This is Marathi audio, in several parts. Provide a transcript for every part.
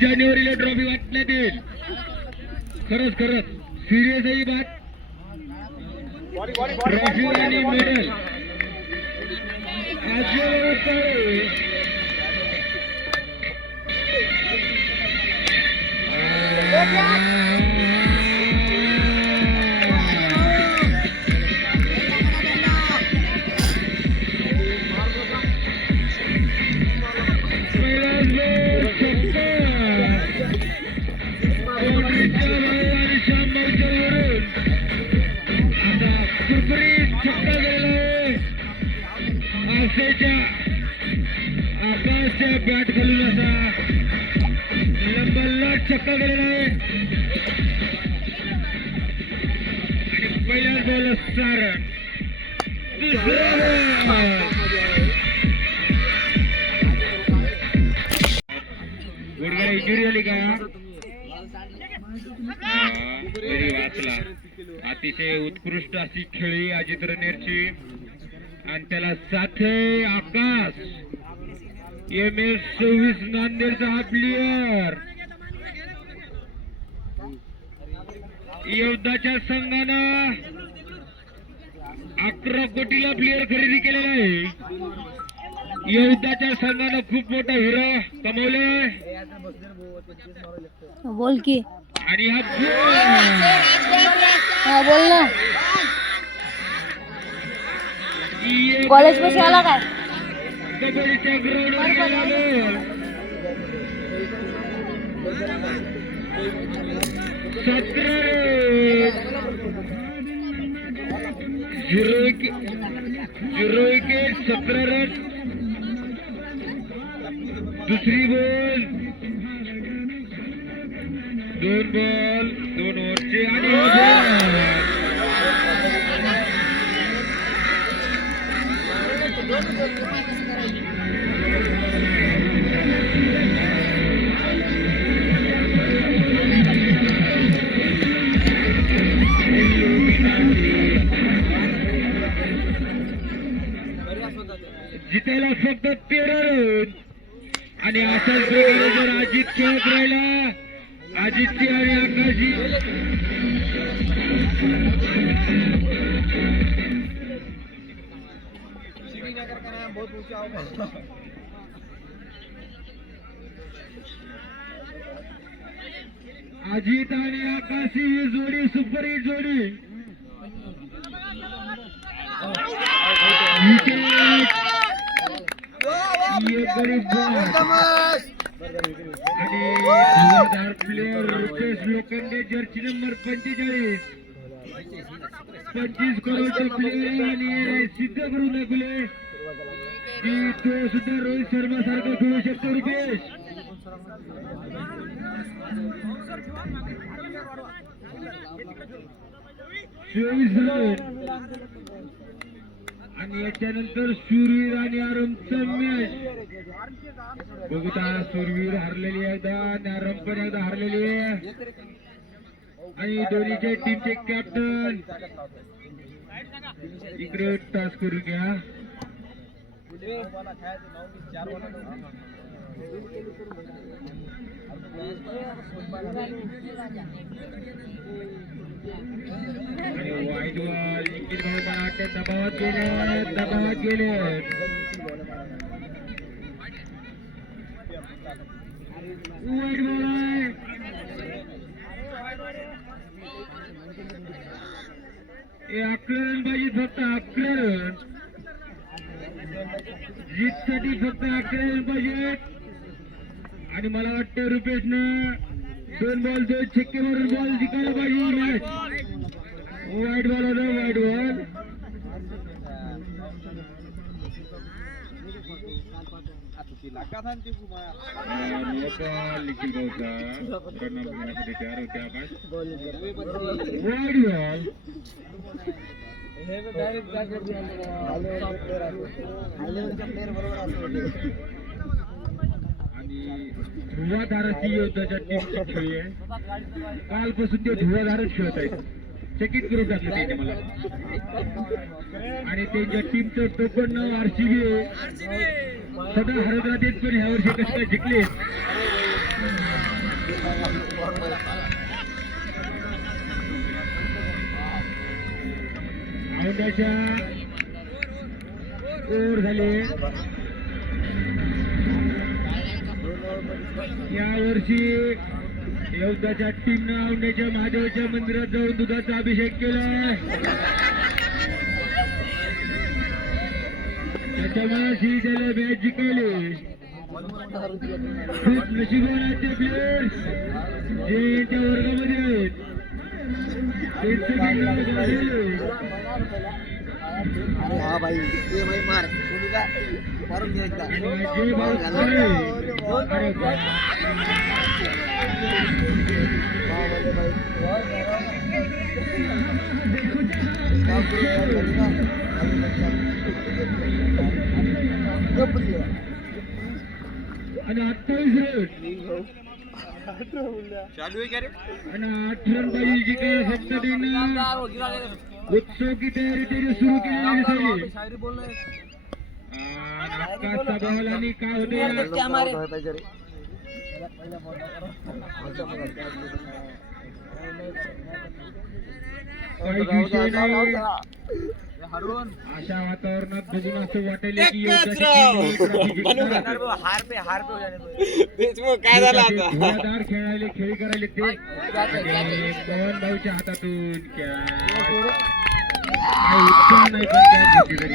जानेवारीला ट्रॉफी वाटण्यात येईल. खरंच सिरियस आहे ही बात. ट्रॉफी आणि मेडल आकाशच्या बॅट घालून असा लंबा चक्का गेलेला आहे आणि पहिला बॉल सारण दुसरा गुडघ्याला इंजुरी झाली का? वाचला. अतिशय उत्कृष्ट अशी खेळी अजित रणेरची आणि त्याला साथे आकाश MS26 नांदेडचा हा प्लेयर. योद्धाच्या संघानं 11 कोटीला प्लेयर खरेदी केलेला आहे. योद्धाच्या संघानं खूप मोठा हिरो कमवले. बोल की. आणि हा बोल ना. कॉलेज पाशी आला काय? कबड्डीच्या ग्राउंडवर गेला बॉल. 0 wicket 17 run. दुसरी बॉल 2 बॉल 2 ओव्हरचे आणि जितायला फक्त 13 रन. आणि अशाच प्रकारे जर अजित खेळत राहिला, अजितची आणि आकाशी अजित आणि आकाशी ही जोडी सुपर हिट जोडी. आणि player Rupesh Lokhande Jersey number 45 25 करोडचा प्लेयर आणि सिद्ध करून दाखवले की तो सुद्धा रोहित शर्मा सारखा खेळू शकतो. रुपेश 24 रन. आणि याच्यानंतर शूरवीर आणि आरमचा मॅच बघता. शूरवीर हरलेली एकदा आणि आरम पण एकदा हरलेली आहे. आणि दोन्हीच्या टीमचे कॅप्टन इकडे टास्क करून घ्या. वाईट बॉल निखिल भाऊ मराठे दबावात गेले. वाईट बॉल आहे. हे 11 रन पाहिजे, फक्त 11 रन. जीत साठी फक्त 11 रन पाहिजे. आणि मला वाटतं रुपेशनं 2 बॉल 2 छक्के मारून बॉल जिंकायला पाहिजे मॅच. वाईट बॉल होता. वाईट बॉल. निखिल भाऊचा रन घेण्यासाठी तयार होते आकाश. वाईट बॉल. आणि धुवाधाराची योद्धाच्या टीमची खेळी आहे. कालपासून ते धुवाधारच खेळत आहेत. चकित करून टाकलं त्याने मला. आणि त्यांच्या टीमचं टोपण नाव RCB आहे. सदा हरत राहतेत पण ह्या वर्षी कसं काय जिंकले. औंध्याच्या ओव्हर झाले. या वर्षी यवताच्या टीमनं औंध्याच्या महादेवाच्या मंदिरात जाऊन दुधाचा अभिषेक केलाय. त्याच्यामुळे ही त्याला मॅच जिंकवली. खूप नशिबवान आहेत ते प्लेयर्स जे त्या वर्गामध्ये आहेत. हा भाई ते भाई मार मारून घ्यायचा. आणि 28 रन चालू आहे का रे? आणि 8 रन पाहिजे जिंकायला फक्त त्यांना उत्सव की तयारी त्याने सुरू केलेली दिसली. आकाशचा बॉल आणि काय होते काही विषय नाही. अशा वातावरणात बघून असं वाटेल की काय झालं आता? घोडादार खेळायला खेळी करायला ते पवन भाऊच्या हातातून काही उत्साह नाही पण त्या घेतली तरी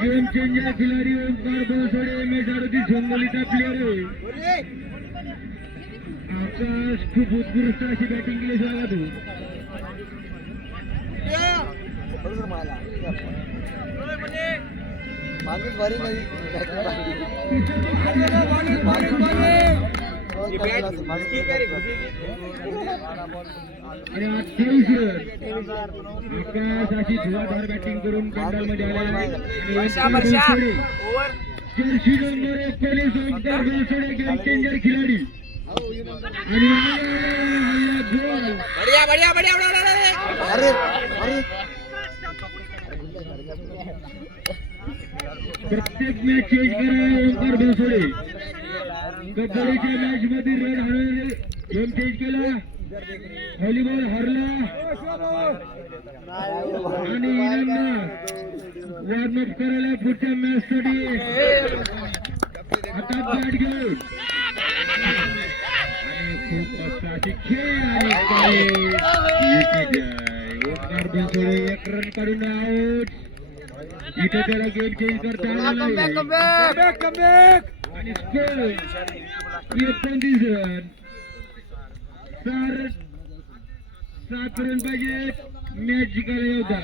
गेम चेंजर खिलाडी ओंकार भोसडे MS38 हिंगोलीचा प्लेअर आहे. आकाश खूप उत्कृष्ट अशी बॅटिंग केली सांगा तू. माणूस भारी नाही. आणि 28 रन आकाश अशी धुवाधार बॅटिंग करून पंडालमध्ये आले. Jersey number 41 Omkar Bhosade game changer खिलाडी आणि गोल. बढिया बढिया बढिया. अरे अरे प्रत्येक मॅच चेंज करा ओंकार भोसडे. कबड्डीच्या मॅच मध्ये रन हरवले गेम चेंज केला. व्हॉलीबॉल हरला आणि वॉर्मअप करायला पुढच्या मॅच साठी हातात बॅट घेऊन आणि खूप असा अशी खेळ आणि ओंकार भोसडे 1 रन काढून आउट. इथे त्याला गेम चेंज करता आला नाही. आणि स्कोर 29 रन. 7 रन पाहिजे मॅच जिंकायला होता.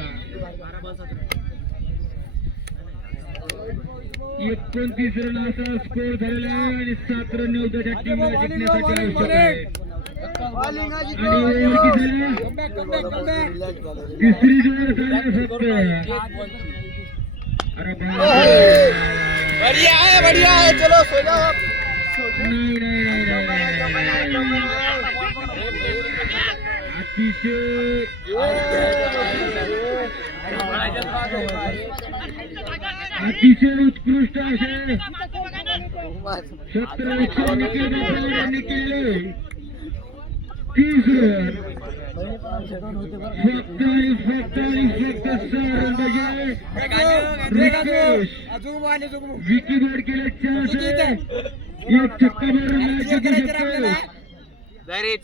29 रन असा स्कोर झालेला आहे आणि 7 रन नव्हत्या टीमला जिंकण्यासाठी आवश्यक आहे. आणि ओव्हर किती झाला? तिसरी जोर झाली फक्त. अरे बढ़िया है चलो सो जाओ. अतिशय उत्कृष्ट असे 17 निकेल केले 30 रन. फक्त 6 रन पाहिजे. विकी बॉड केले 4 एक छक्का मारून मॅच जिंकू शकतो.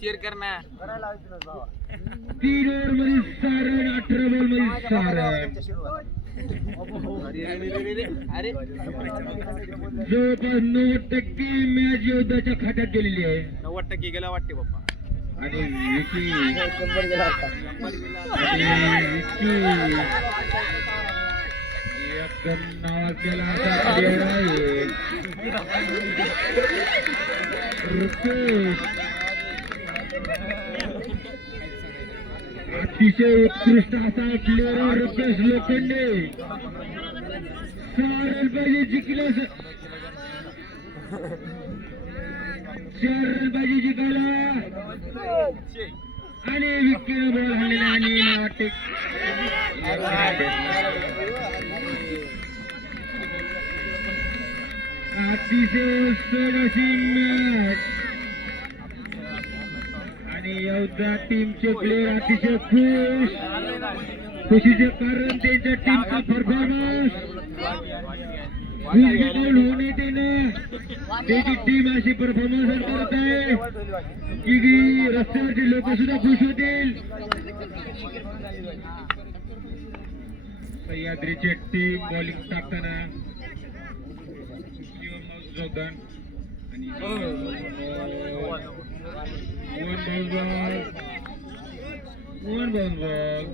चेअर करना 3 ओव्हर मध्ये 6 रन 18 बॉल मध्ये 6 रन. जवळपास 90% मॅच योद्धाच्या खात्यात गेलेली आहे. 90% गेला वाटते बाप्पा. आणि विकी एकदम नावाजलेला असा प्लेअर आहे. रुपेश अतिशय उत्कृष्ट असा प्लेअर रुपेश लोखंडे. 6 रन पाहिजे जिंकले. 4 रन पाहिजे जिंकायला. आणि विकेट बॉल हल्लेला आणि मला वाटते अतिशय उत्सुक अशी मॅच आणि योद्धा टीमचे प्लेयर अतिशय खुशीचे कारण त्यांच्या टीमचा परफॉर्मन्स होऊन येते ना त्याची टीम अशी परफॉर्मन्स करत आहे की रस्त्यावरचे लोक सुद्धा खुश होतील. सह्याद्रीची टीम बॉलिंग टाकताना जोगदान आणि वन बॉल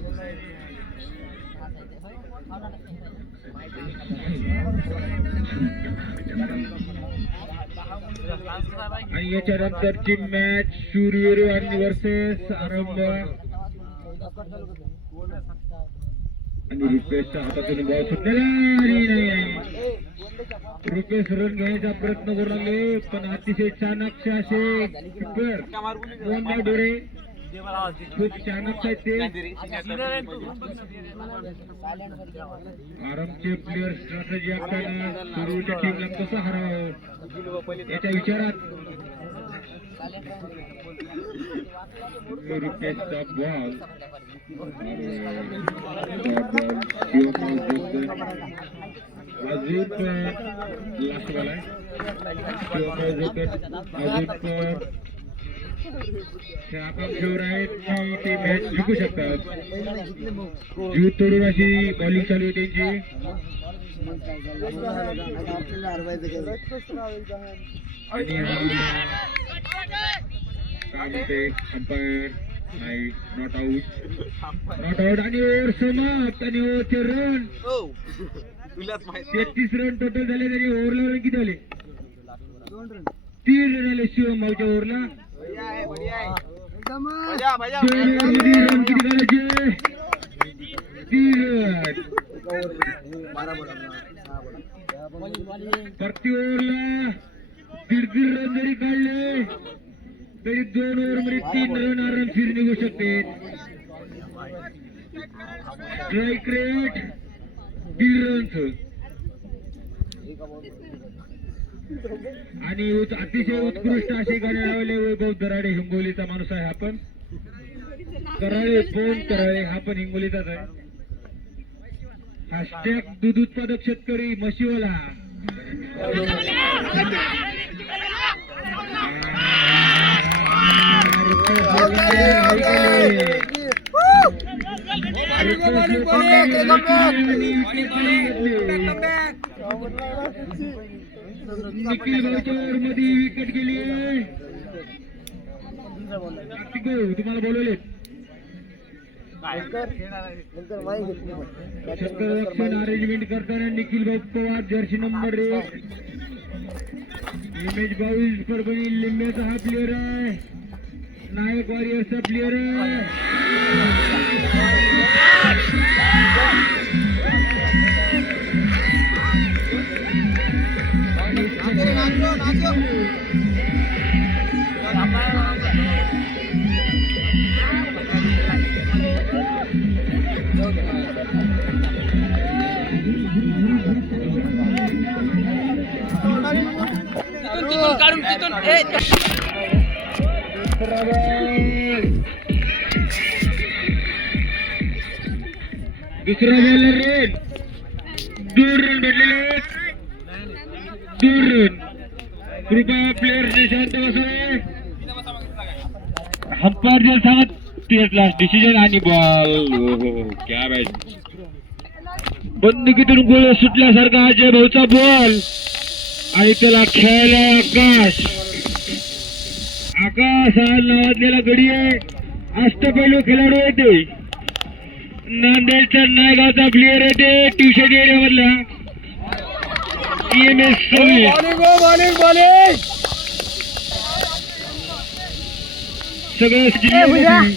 आणि याच्यानंतरची मॅच शूरवीर आणि वर्सेस आरंभ आणि रुपेशच्या हातातून बॉल सुटलेला आणि नाही रुपेश रन घ्यायचा प्रयत्न करू लागले पण अतिशय चाणक्य असे किपर कोण डोरे खूप चाणक्य आहेत ते आरामचे प्लेअर स्ट्रॅटेजी असताना सुरूच्या टीमला कसं हरावं याच्या विचारात रुपेशचा बॉल अजून लास्ट बॉल आहे आकांक्षेवर आहेत की ते मॅच जिंकू शकतात. जीव तोडून अशी बॉलिंग चालू आहे त्यांची आणि अंपायर नाही नॉट आउट आणि ओव्हर समाप्त आणि ओव्हरचे रन 33 रन टोटल झाले तरी ओव्हरला रन किती झाले 3 रन आले शिवम भाऊच्या ओव्हरला 2 रन किती करायचे 3 रन प्रति ओव्हरला 1.5 रन जरी काढले तरी 2 ओव्हर मध्ये 3 रन आराम फिर निघू शकते. स्ट्राईक रेट 1.5 रन आणि अतिशय उत्कृष्ट असे गाणे लावले वैभव दराडे हिंगोलीचा माणूस आहे. आपण कराळे फोन कराळे हा पण हिंगोलीचाच आहे. हॅशटॅग दूध उत्पादक शेतकरी म्हशीवाला निखिल भाऊच्या ओव्हर मध्ये विकेट गेली. तुम्हाला बोलवले क्षेत्ररक्षण अरेंजमेंट करताना निखिल भाऊ Pawar jersey number 1 image 22 Parbhani लिंब्याचा हा प्लेअर आहे. नायक वॉरियर्सचा प्लेअर आहे. दुसरा बॉलर रन 2 रन भेटलेले 2 रन. कृपया प्लेयर्सने शांत बसावे. अंपायर जर सांगत तेच लास्ट डिसिजन आणि बॉल क्या बॅट बंदुकीतून गोळ सुटल्यासारखा अजय भाऊचा बॉल आणि त्याला खेळायला आकाश हा नावाजलेला गडी आहे. अष्टपैलू खेळाडू येते नांदेडच्या नायगावचा प्लेअर येते ट्युशन एरिया मधला EMS 26 सगळं जिल्ह्यामध्ये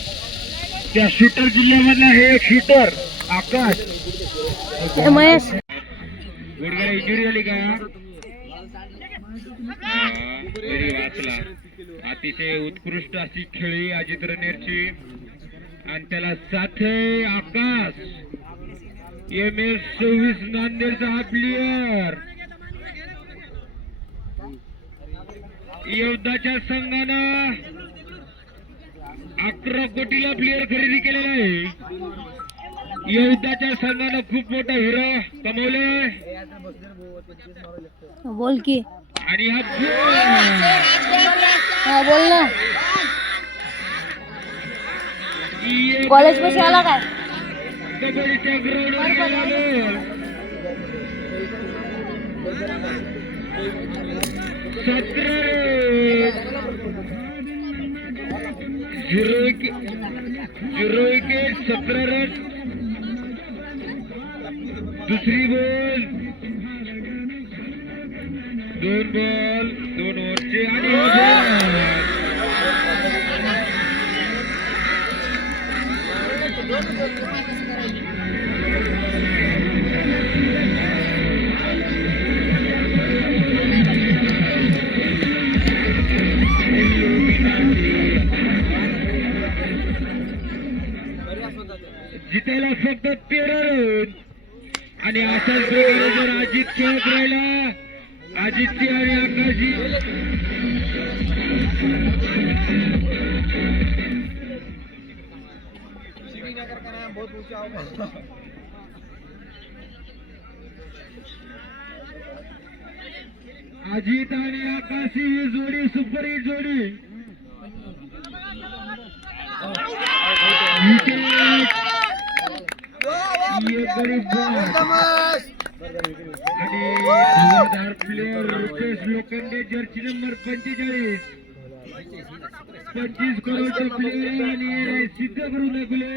त्या शूटर जिल्ह्यामधला हे एक शूटर आकाश महेश गुडघ्याला इंजुरी झाली का तरी वाचला. अतिशय उत्कृष्ट अशी खेळी अजित रनेरची आणि त्याला साथे आकाश MS-26 नांदेडचा हा प्लेयर योद्धाच्या संघानं 11 कोटीला प्लेयर खरेदी केलेला आहे. योद्धाच्या संघानं खूप मोठा हिरो कमवले बोल की आणि हा हा बोल ना. कॉलेज पाशी आला काय? कबड्डीच्या ग्राउंडवर गेला. 17 रन. दुसरी बॉल 2 बॉल 2 ओव्हरचे आणि जितायला फक्त 13 रन आणि अशाच प्रकारे जर अजित खेळत राहिला अजितची आणि आकाशी अजित आणि आकाशी ही जोडी सुपर हिट जोडी. आणि player Rupesh Lokhande Jersey number 45 25 करोडचा प्लेयर आणि सिद्ध करून दाखवले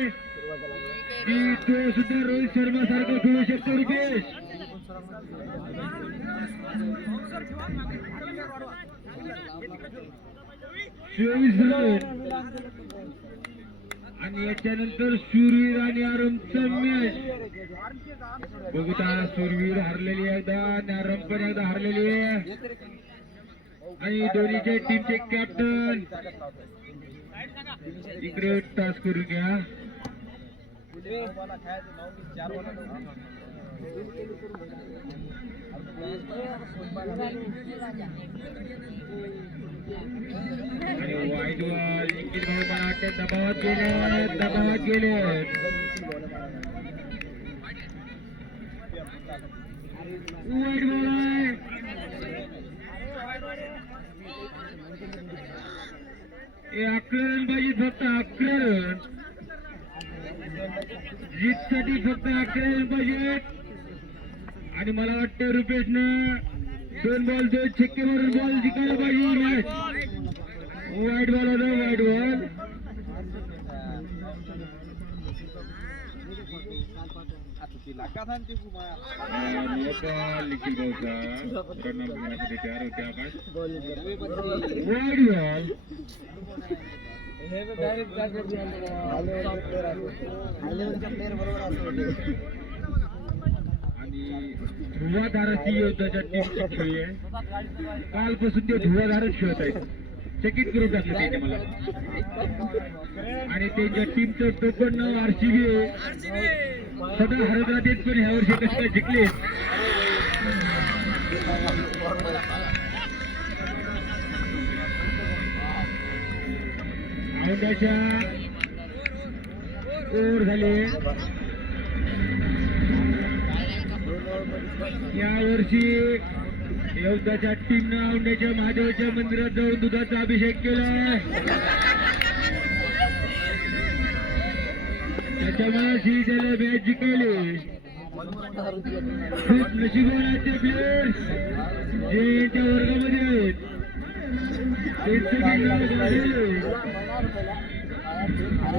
की तो सुद्धा रोहित शर्मा सारखा खेळू शकतो. रुपेश 24 रन आणि याच्यानंतर शूरवीर आणि आरंभचा मॅच बघता. शूरवीर हरलेली एकदा आणि आरंभ पण एकदा हरलेली आहे आणि दोन्हीच्या टीमचे कॅप्टन इकडे टास करून घ्या. आणि वाईट बॉल निखिल भाऊ मराठे दबावात गेले वाईट बॉल आहे. हे 11 रन पाहिजे फक्त 11 रन जीत साठी फक्त 11 रन पाहिजे आणि मला वाटतं रुपेशनं 2 बॉल 2 छक्के मारून बॉल जिंकायला पाहिजे मॅच. वाईट बॉल होता वाईट बॉल. निखिल भाऊचा रन घेण्यासाठी तयार होते आकाश. वाईट बॉल आणि धुवाधाराची योद्धाच्या टीमची खेळी आहे. कालपासून ते धुवाधारच खेळत आहेत. चकित करून टाकलं त्याने मला आणि त्यांच्या टीमचं टोकन नाव RCB आहे. सगळं हरत राहते पण ह्या वर्षी कसं काय जिंकले. औंध्याच्या ओव्हर झाले. या वर्षी योद्धाच्या टीमनं औंध्याच्या महादेवाच्या मंदिरात जाऊन दुधाचा अभिषेक केला. त्याच्यामुळे ही त्याला मॅच जिंकवली. खूप नशिबवान आहेत ते प्लेयर्स जे त्या वर्गामध्ये आहेत.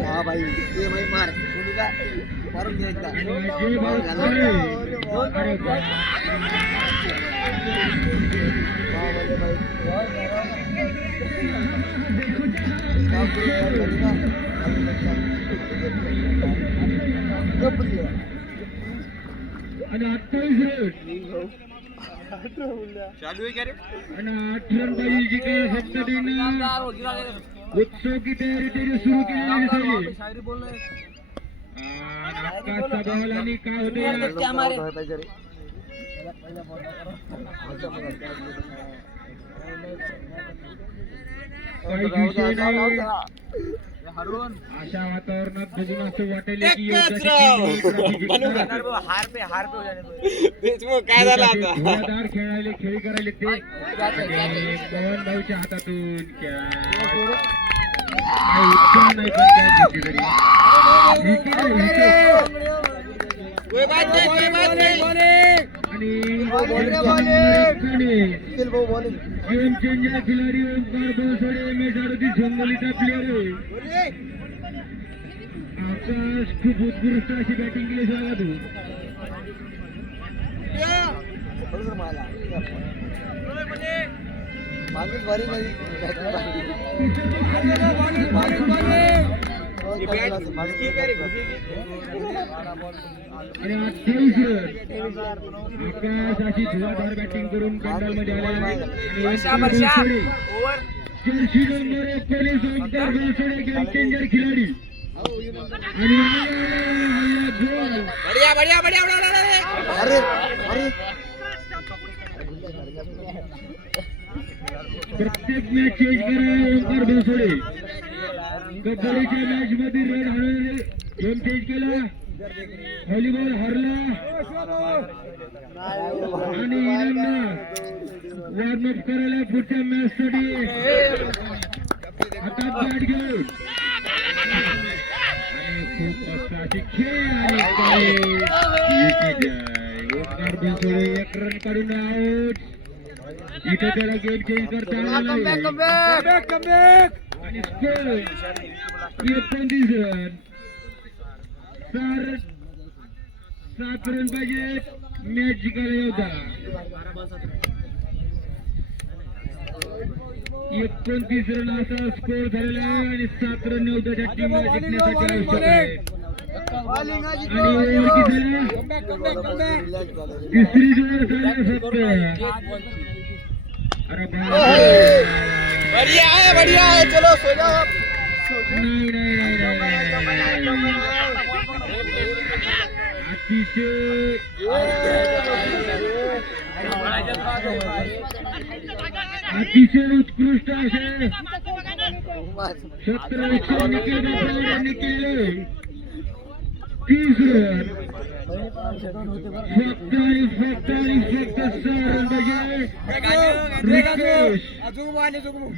हा भाई ये भाई मार बोलू का मारून घ्यायचा. जे भाऊ आणि 28 रन आणि 8 रन पाहिजे जिंकायला फक्त तीन. उत्सव की तयारी त्याची सुरू केलेली दिसायली. आकाशचा बॉल आणि काय होते काही विषय नाही. अशा वातावरणात बघून असं वाटेल की योद्धाची team ही trophy जिंकणार. धुवाधार खेळायले खेळी करायले ते आणि मोहन भाऊच्या हातातून काही उत्साह नाही पण कॅच घेतली तरी विकेट आहे, विकेट. गेम चेंजर खिलाडी ओंकार बनसोडे मेजारुद्दीन झोंगलीचा प्लेअर आहे. आकाश खूप उत्कृष्ट अशी बॅटिंग केली सांगा तू. माणूस भारी नाही आणि 28 रन. आकाश अशी धुवाधार बॅटिंग करून कंडालमध्ये आलेला आहे. आणि Omkar Bansode jersey number 41 Omkar Bansode game changer खिलाडी. आणि हल्ला गोल. अरे अरे प्रत्येक मॅच चेंज करायला ओंकार बनसोडे. कबड्डीच्या मॅच मध्ये रन हाणून गेम चेंज केला. व्हॉलीबॉल हरला आणि इनामना वॉर्मअप करायला पुढच्या मॅच साठी हातात बॅट घेऊन आणि खूप मस्त अशी खेळ आणि काय विकेट आहे. ओंकार बनसोडे 1 रन काढून आउट. इथे त्याला गेम चेंज करता आला नाही आणि स्कोर 29 रन. 7 रन पाहिजे मॅच जिंकायला होता. 29 रन असा स्कोर झालेला आहे आणि 7 रन योद्धाच्या टीमला जिंकण्यासाठी आवश्यक आहे. आणि ओव्हर किती झाली? तिसरी ओव्हर झाली फक्त. अरे बढ़िया है चलो सो जाओ नाही अतिशय उत्कृष्ट असे 17 निकेत केले. 30 रन फक्त आणि फक्त 6 रन पाहिजे. रिकेश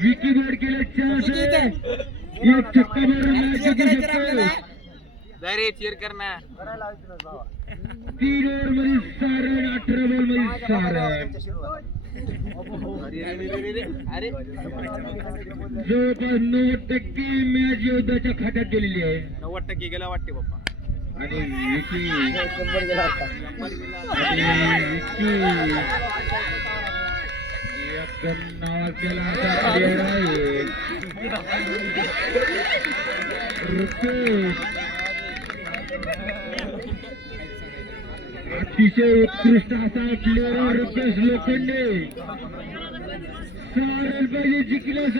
विकी बोर्ड केले 4 एक छक्का मारून मॅच जिंकू शकतो. 3 ओव्हर मध्ये 6 रन 18 बॉल मध्ये 6 रन. जवळपास 90% मॅच योद्धाच्या खात्यात गेलेली आहे. 90% गेला वाटते बाप्पा. आणि विकी एकदम नावाजलेला असा प्लेअर आहे. रुपेश अतिशय उत्कृष्ट असा प्लेअर आहे रुपेश लोखंडे. 6 रन पाहिजे जिंकण्यास.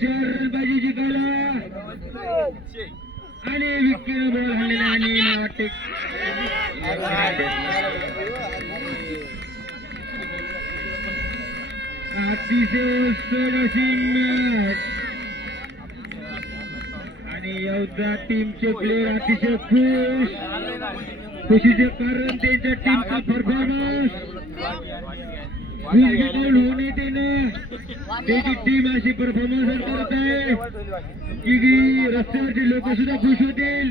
4 रन पाहिजे जिंकायला आणि विकीनं बॉल हल्लेला आणि वाटते अतिशय सड अशी मॅच आणि योद्धा टीमचे प्लेअर अतिशय खुशीचे कारण त्यांच्या टीमचा परफॉर्मन्स होणे देणं. त्याची टीम अशी परफॉर्मन्स करत आहे की रस्त्यावरचे लोक सुद्धा खुश होतील.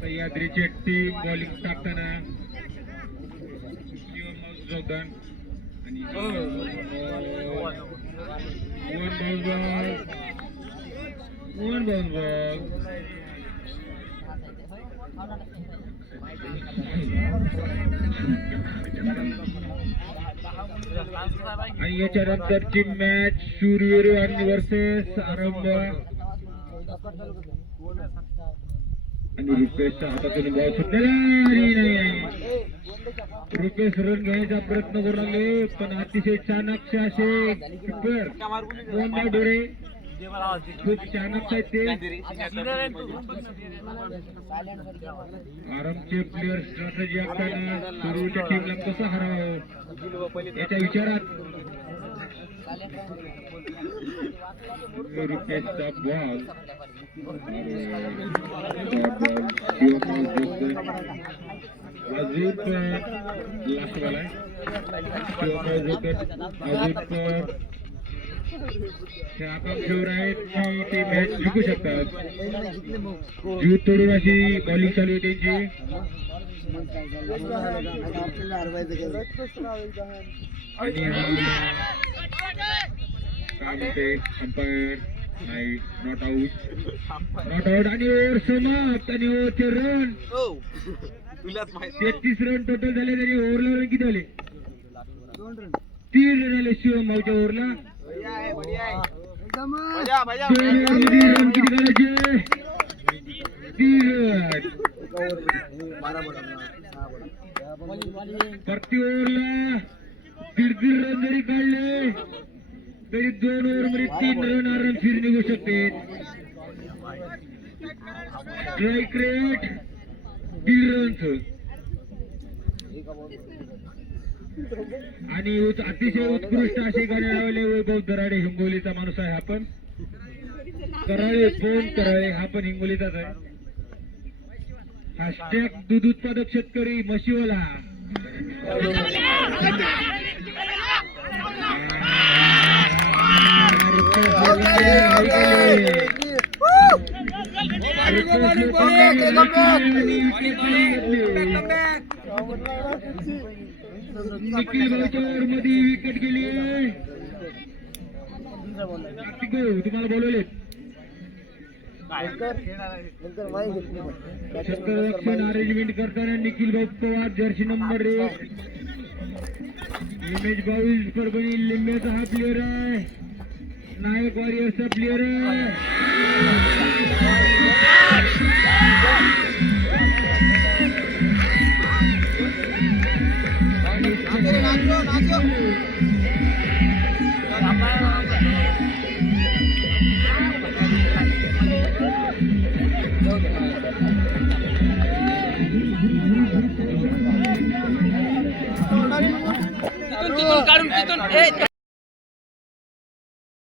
सह्याद्रीची टीम बॉलिंग टाकताना चौधन आणि वन बाउंस बॉल आणि याच्यानंतरची मॅच सूर्यवीर आणि वर्सेस आरंभ. आणि रुपेशच्या हातातून बॉल सुटलेला आणि नाही रुपेश रन घेण्याचा प्रयत्न करू लागले पण अतिशय चाणक्य असे किपर मोहन डोळे खूप चाणक्य आहेत ते आरामचे प्लेअर स्ट्रॅटेजी असताना सुरूच्या टीमला कसं हरावं याच्या विचारात रुपेशचा बॉल अजून लास्ट बॉल आहे हे आकांक्षेवर आहेत की ते मॅच जिंकू शकतात जीव तोडून अशी बॉलिंग चालू आहे त्यांची आणि काय म्हणते अंपायर नाही नॉट आउट आणि ओव्हर समाप्त आणि ओव्हरचे रन 33 रन टोटल झाले तरी ओव्हरला रन किती झाले 3 रन आले शिवम भाऊच्या ओव्हरला 2 ओव्हरमध्ये रन किती करायचे 3 रन प्रति ओव्हरला 1.5 रन जरी काढले तरी 2 ओव्हरमध्ये 3 रन आराम फिर निघू शकते स्ट्राईक रेट 1.5 रनच आणि अतिशय उत्कृष्ट असे गाणे लावले वैभव दराडे हिंगोलीचा माणूस आहे आपण कराळे फोन कराळे हा पण हिंगोलीचाच आहे हॅशटॅग दूध उत्पादक शेतकरी म्हशीवाला निखिल भाऊच्या ओव्हर मध्ये विकेट गेली तुम्हाला बोलवले क्षेत्ररक्षण अरेंजमेंट करताना निखिल भाऊ Pawar jersey number 1 image 22 Parbhani लिंब्याचा हा प्लेअर आहे नायक वॉरियर्सचा प्लेअर आहे काढून